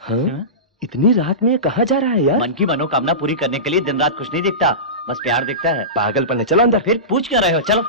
हाँ? इतनी रात में कहाँ जा रहा है यार? मन की मनोकामना पूरी करने के लिए दिन रात कुछ नहीं दिखता, बस प्यार दिखता है। पागलपन है, चलो अंदर। फिर पूछ क्या रहे हो, चलो।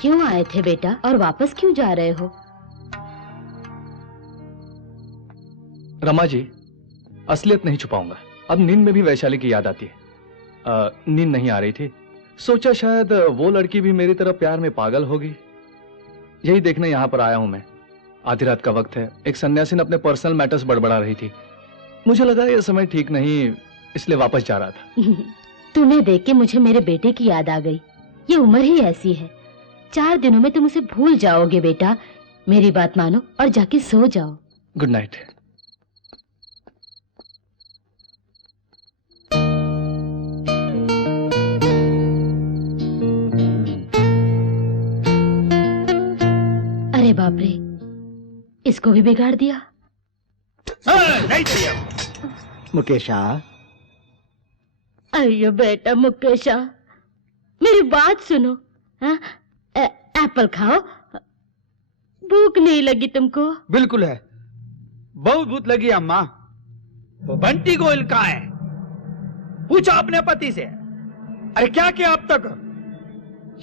क्यों आए थे बेटा और वापस क्यों जा रहे हो? रमा जी, असलियत नहीं छुपाऊंगा, अब नींद में भी वैशाली की याद आती है। नींद नहीं आ रही थी, सोचा शायद वो लड़की भी मेरी तरह प्यार में पागल होगी। यही देखने यहाँ पर आया हूं मैं। आधी रात का वक्त है, एक सन्यासी ने अपने पर्सनल मैटर्स बड़बड़ा रही थी। मुझे लगा ये समय ठीक नहीं, इसलिए वापस जा रहा था। तुम्हें देख के मुझे मेरे बेटे की याद आ गई। ये उम्र ही ऐसी है, 4 दिनों में तुम उसे भूल जाओगे बेटा। मेरी बात मानो और जाके सो जाओ। Good night. अरे बाप रे, इसको भी बिगाड़ दिया। नहीं चाहिए मुकेशा। अयो बेटा मुकेशा, मेरी बात सुनो। हाँ, एप्पल खाओ। भूख नहीं लगी तुमको? बिल्कुल है, बहुत भूख लगी अम्मा। वो बंटी गोयल कहाँ है? पूछा अपने पति से। अरे क्या किया अब तक?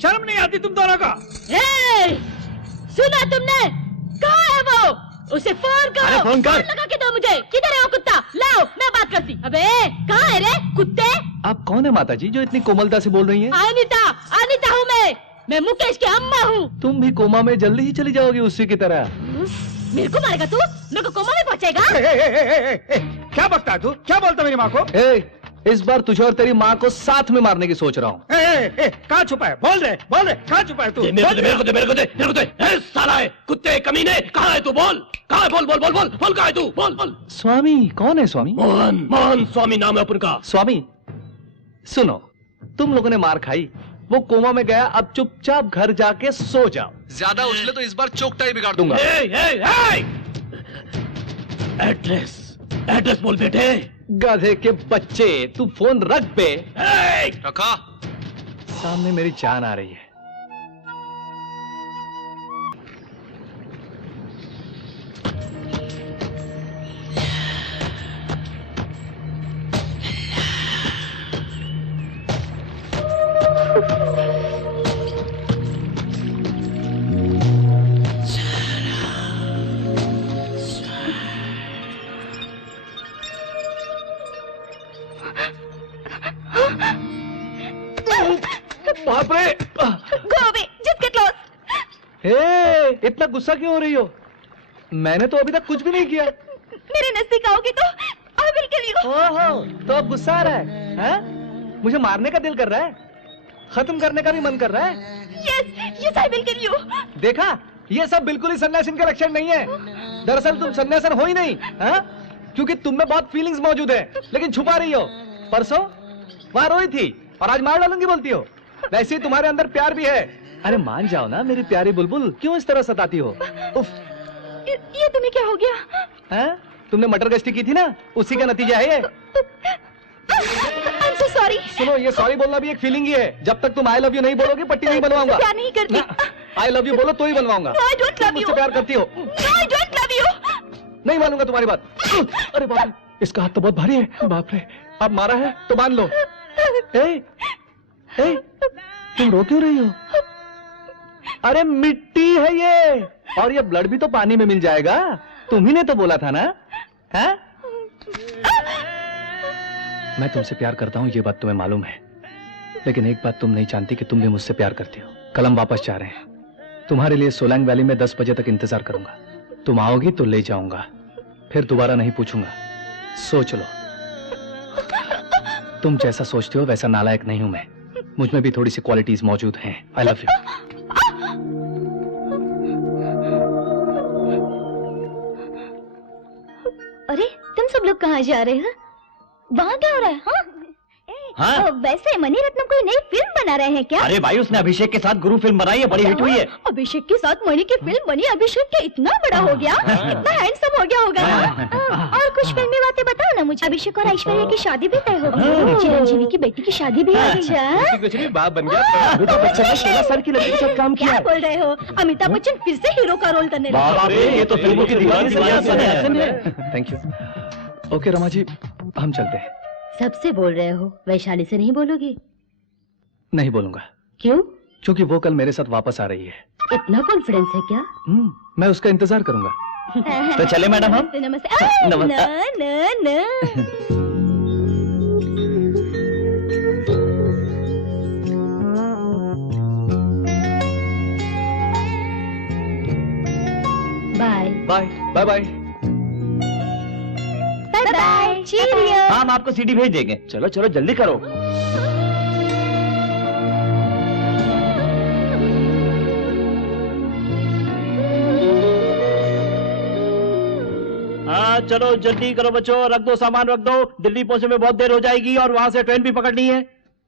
शर्म नहीं आती तुम दोनों का? सुना तुमने? कहाँ है वो? उसे फोन करो। अरे फोन कर। लगा के दो मुझे। किधर है वो कुत्ता? लाओ, मैं बात करती। अबे कहाँ है रे कुत्ते? आप कौन है माता जी जो इतनी कोमलता से बोल रही हैं? अनीता हूँ मैं मुकेश की अम्मा हूँ। तुम भी कोमा में जल्दी ही चली जाओगी उसी की तरह। मेरे को मारेगा तू? मेरे को कोमा में पहुँचेगा? क्या बकता है तू? क्या बोलता मेरी माँ को? इस बार तुझे और तेरी माँ को साथ में मारने की सोच रहा हूँ। कहाँ छुपा है? बोल रहे कहाँ छुपा है तू? मेरे को दे साला है, कुत्ते कमीने, कहाँ है तू? बोल कहाँ है? बोल कहाँ है तू? बोल। स्वामी कौन है? स्वामी मोहन स्वामी नाम है अपन का। स्वामी सुनो, तुम लोगों ने मार खाई, वो कोमा में गया, अब चुपचाप घर जाके सो जाओ। ज्यादा उछले तो इस बार चोकटा ही बिगाड़ दूंगा। एड्रेस बोल बेटे। गधे के बच्चे, तू फोन रख बे। रखा। सामने मेरी जान आ रही है। बाप रे, Go away, just get lost. इतना गुस्सा क्यों हो रही हो? मैंने तो अभी तक कुछ भी नहीं किया। मेरे नजदीक आओगे तो I will kill you. ओहो, तो अब गुस्सा आ रहा है? हैं? मुझे मारने का दिल कर रहा है? खत्म करने का भी मन कर रहा है? Yes, I will kill you. देखा, ये सब बिल्कुल ही सन्यासिन का लक्षण नहीं है। दरअसल तुम सन्यासन हो ही नहीं, हैं? क्योंकि तुम में बहुत फीलिंग्स मौजूद है, लेकिन छुपा रही हो। परसों वहां रोई थी और आज मार डालूंगी बोलती हो। वैसे ही तुम्हारे अंदर प्यार भी है। अरे मान जाओ ना मेरी प्यारी बुलबुल, क्यों इस तरह सताती हो? उफ। ये तुम्हें क्या हो गया? हैं? तुमने मटर गश्ती की थी ना, उसी का नतीजा है ये। I'm so sorry. सुनो, ये सॉरी बोलना भी एक फीलिंग ही है। जब तक तुम आई लव यू नहीं बोलोगी पट्टी नहीं बनवाऊंगा। प्यार नहीं करती। आई लव यू बोलो तो ही बनवाऊंगा। No, I don't love you. मुझसे प्यार करती हो? No, I don't love you. नहीं मानूंगा तुम्हारी बात। अरे बाप रे, इसका हाथ तो बहुत भारी है। बाप रे, अब मारा है तो मान लो। तुम रो क्यों रही हो? अरे मिट्टी है ये, और ये ब्लड भी तो पानी में मिल जाएगा। तुम ही ने तो बोला था ना? हैं? मैं तुमसे प्यार करता हूं, ये बात तुम्हें मालूम है, लेकिन एक बात तुम नहीं जानती कि तुम भी मुझसे प्यार करती हो। कल हम वापस जा रहे हैं। तुम्हारे लिए सोलैंग वैली में 10 बजे तक इंतजार करूंगा। तुम आओगी तो ले जाऊंगा। फिर दोबारा नहीं पूछूंगा। सोच लो। तुम जैसा सोचते हो वैसा नालायक नहीं हूं मैं। मुझ में भी थोड़ी सी क्वालिटीज मौजूद हैं। I love you. अरे तुम सब लोग कहाँ जा रहे हो? वहाँ क्या हो रहा है? हाँ? वैसे मणि रत्नम कोई नई फिल्म बना रहे हैं क्या? अरे भाई, उसने अभिषेक के साथ गुरु फिल्म बनाई है, बड़ी हिट हुई है। अभिषेक के साथ मणि की फिल्म बनी, अभिषेक क्या इतना बड़ा हो गया, इतना हैंडसम हो गया होगा ना। और कुछ फिल्मी बातें बताओ ना मुझे। अभिषेक और ऐश्वर्या की शादी भी तय हो गई, चिरंजीवी की बेटी की शादी भी आ गई। कुछ नहीं, बाप बन गया। अमिताभ बच्चन ने 16 साल की लड़की के साथ काम किया। क्या बोल रहे हो? अमिताभ बच्चन फिर से हीरो का रोल करने लगे। ये तो फिल्मों की दीवानी है। Thank you. Okay Rama ji, हम चलते हैं। सबसे बोल रहे हो, वैशाली से नहीं बोलोगी? नहीं बोलूंगा। क्यों? क्योंकि वो कल मेरे साथ वापस आ रही है। इतना कॉन्फिडेंस है क्या? मैं उसका इंतजार करूंगा। तो चले मैडम हम? नमस्ते। नमस्ते। न bye bye bye bye. Bye bye. Cheerio. हम आपको सीडी भेज देंगे। चलो चलो जल्दी करो। हाँ चलो जल्दी करो बच्चों, रख दो सामान, रख दो। दिल्ली पहुंचने में बहुत देर हो जाएगी और वहां से ट्रेन भी पकड़नी है।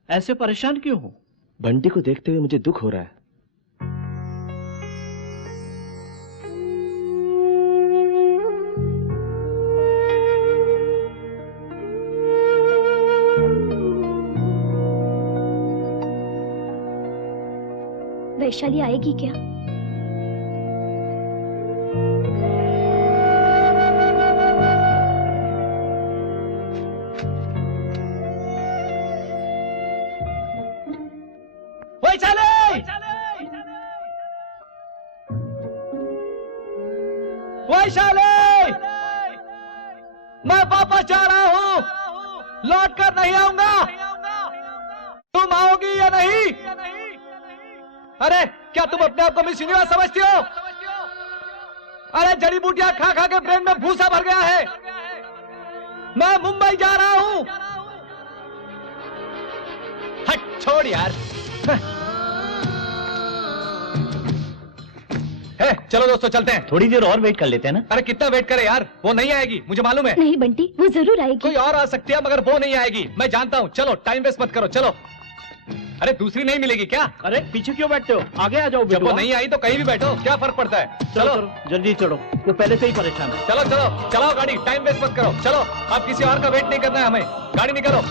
ऐसे परेशान क्यों हो? बंटी को देखते हुए मुझे दुख हो रहा है। वैशाली आएगी क्या? वैशाली! वैशाली! मैं वापस जा रहा हूँ, लौट कर नहीं आऊंगा। तुम आओगी या नहीं? अरे क्या तुम अपने आप को मिस यूनिवर्स समझती हो? अरे जड़ी बूटियां खा खा के ब्रेन में भूसा भर गया है। मैं मुंबई जा रहा हूं। हट छोड़ यार। है, चलो दोस्तों चलते हैं। थोड़ी देर और वेट कर लेते हैं ना। अरे कितना वेट करे यार, वो नहीं आएगी, मुझे मालूम है। नहीं बंटी, वो जरूर आएगी। कोई और आ सकती है मगर वो नहीं आएगी, मैं जानता हूँ। चलो टाइम वेस्ट मत करो, चलो। अरे दूसरी नहीं मिलेगी क्या? अरे पीछे क्यों बैठते हो, आगे आ जाओ। जब वो नहीं आई तो कहीं भी बैठो, क्या फर्क पड़ता है। चलो जल्दी चलो, तो पहले से ही परेशान है। चलो चलो चलाओ गाड़ी, टाइम वेस्ट मत करो। चलो अब किसी और का वेट नहीं करना है हमें, गाड़ी निकालो।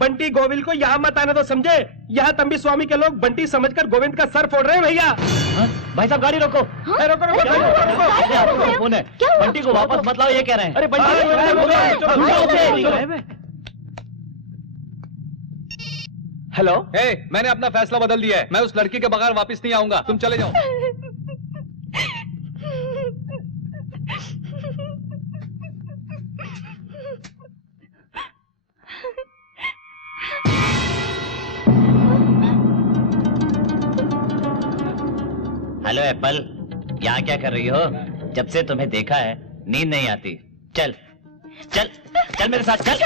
बंटी गोविंद को यहाँ मत आने तो समझे। यहाँ तंबी स्वामी के लोग बंटी समझकर गोविंद का सर फोड़ रहे हैं भैया। भाई साहब गाड़ी रोको। हाँ? रोको रोको फोन है। बंटी को वापस मत लाओ, ये कह रहे हैं। अरे हेलो। मैंने अपना फैसला बदल दिया है, मैं उस लड़की के बगैर वापस नहीं आऊंगा, तुम चले जाओ। हेलो एप्पल, यहाँ क्या कर रही हो? जब से तुम्हें देखा है नींद नहीं आती। चल चल चल मेरे साथ चल।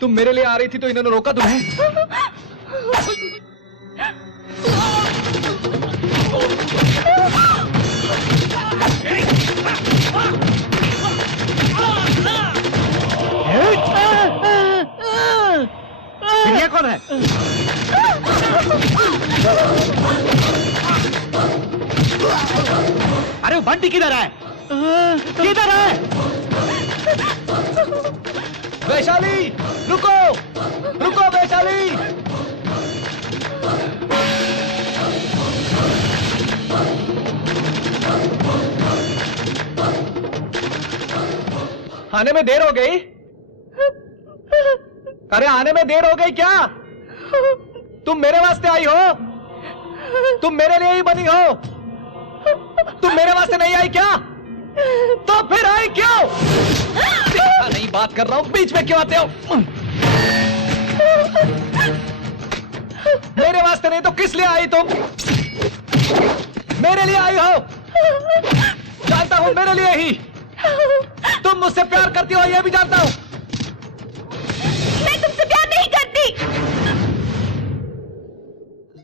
तुम मेरे लिए आ रही थी तो इन्होंने रोका तुम्हें? ये कौन है? अरे वो बंटी किधर है? किधर है? वैशाली, रुको! रुको वैशाली! आने में देर हो गई? अरे आने में देर हो गई क्या? तुम मेरे वास्ते आई हो? तुम मेरे लिए ही बनी हो? तुम मेरे वास्ते नहीं आई क्या? तो फिर आई क्यों? नहीं बात कर रहा हूं, बीच में क्यों आते हो? मेरे वास्ते नहीं तो किस लिए आई तुम? मेरे लिए आई हो? जानता हूं मेरे लिए ही। तुम मुझसे प्यार करती हो, यह भी जानता हूं।